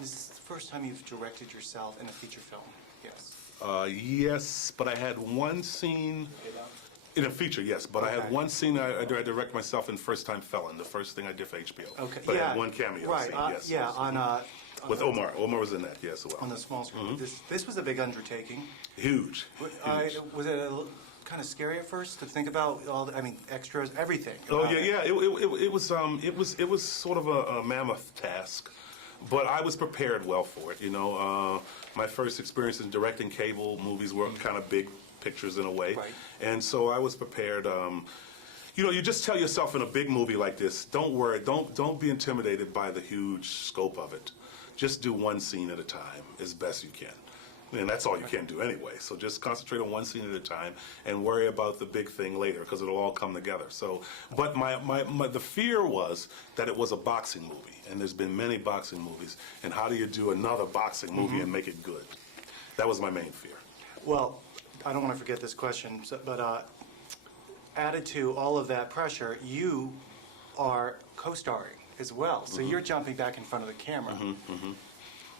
This is the first time you've directed yourself in a feature film. Yes. Yes, but I had one scene in a feature, yes, but I had one scene I direct myself in First Time Felon, the first thing I did for HBO. Okay. But I yeah. had one cameo Right. scene, yes. Yeah. yes. With Omar. Omar was in that, yes, as well. On the small screen. This was a big undertaking. Huge. Huge. Was it kind of scary at first to think about all the, I mean, extras, everything? Oh yeah. It was sort of a mammoth task, but I was prepared well for it. You know, my first experience in directing cable movies were kind of big pictures in a way, Right. and so I was prepared. You know, you just tell yourself in a big movie like this, don't worry, don't be intimidated by the huge scope of it. Just do one scene at a time as best you can. And that's all you can do anyway. So just concentrate on one scene at a time and worry about the big thing later because it'll all come together. So, but the fear was that it was a boxing movie, and there's been many boxing movies. And how do you do another boxing movie and make it good? That was my main fear. Well, I don't want to forget this question, but added to all of that pressure, you are co-starring as well. So you're jumping back in front of the camera.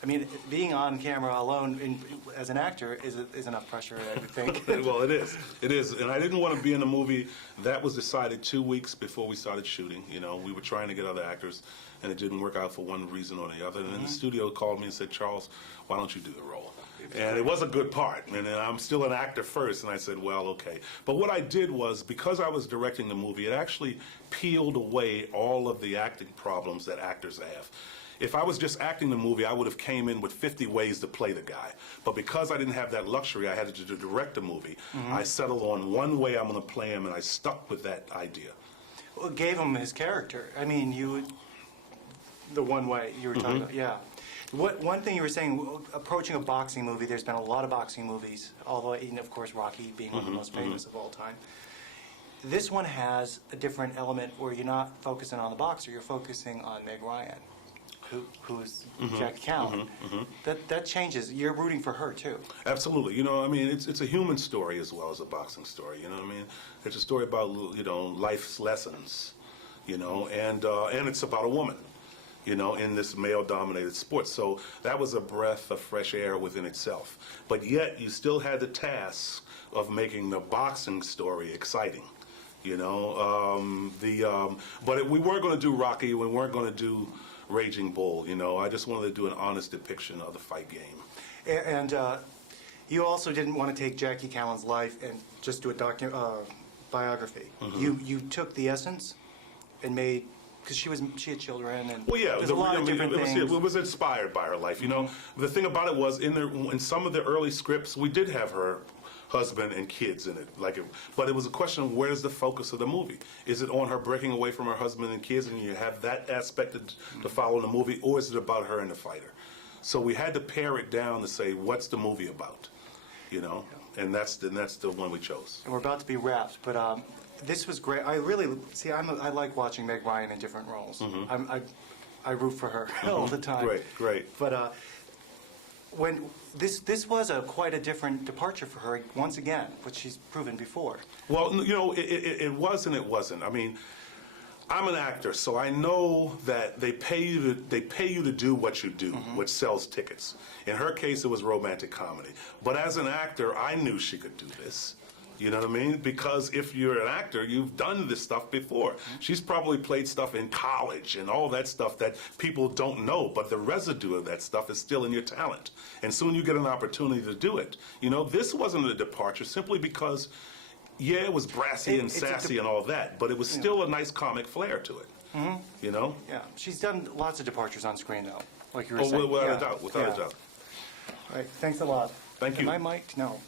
I mean, being on camera alone as an actor is enough pressure, I would think. Well, it is. It is. And I didn't want to be in a movie that was decided 2 weeks before we started shooting. You know, we were trying to get other actors, and it didn't work out for one reason or the other. And then the studio called me and said, Charles, why don't you do the role? And it was a good part. And I'm still an actor first. And I said, well, okay. But what I did was, because I was directing the movie, it actually peeled away all of the acting problems that actors have. If I was just acting the movie, I would have came in with 50 ways to play the guy. But because I didn't have that luxury, I had to direct the movie. I settled on one way I'm going to play him, and I stuck with that idea. Well, it gave him his character. I mean, the one way you were talking about, yeah. One thing you were saying, approaching a boxing movie, there's been a lot of boxing movies, although, and of course, Rocky being one of the most famous of all time. This one has a different element where you're not focusing on the boxer, you're focusing on Meg Ryan, who's Jackie Callan. That changes. You're rooting for her, too. Absolutely. You know, I mean, it's a human story as well as a boxing story, you know what I mean? It's a story about, you know, life's lessons, you know, and it's about a woman, you know, in this male-dominated sport. So that was a breath of fresh air within itself. But yet, you still had the task of making the boxing story exciting, you know. But we weren't going to do Rocky, we weren't going to do Raging Bull, you know. I just wanted to do an honest depiction of the fight game. And you also didn't want to take Jackie Callan's life and just do a biography. You took the essence and made, because she had children and well, yeah, there's a lot of different things. It was inspired by her life, you know. The thing about it was, in some of the early scripts, we did have her husband and kids in it, but it was a question of where's the focus of the movie? Is it on her breaking away from her husband and kids, and you have that aspect to follow in the movie, or is it about her and the fighter? So we had to pare it down to say, what's the movie about? You know, and that's the one we chose. And we're about to be wrapped, but this was great. I really I like watching Meg Ryan in different roles. I root for her all the time. Great. But when this was quite a different departure for her once again, which she's proven before. Well, you know, it was and it wasn't. I mean, I'm an actor, so I know that they pay you to do what you do, which sells tickets. In her case, it was romantic comedy. But as an actor, I knew she could do this. You know what I mean? Because if you're an actor, you've done this stuff before. She's probably played stuff in college and all that stuff that people don't know, but the residue of that stuff is still in your talent. And soon you get an opportunity to do it. You know, this wasn't a departure simply because, yeah, it was brassy and sassy and all that, but it was still a nice comic flair to it. You know? Yeah, she's done lots of departures on screen, though, like you were saying. Without a doubt. All right, thanks a lot. Thank you. Am I mic'd? No.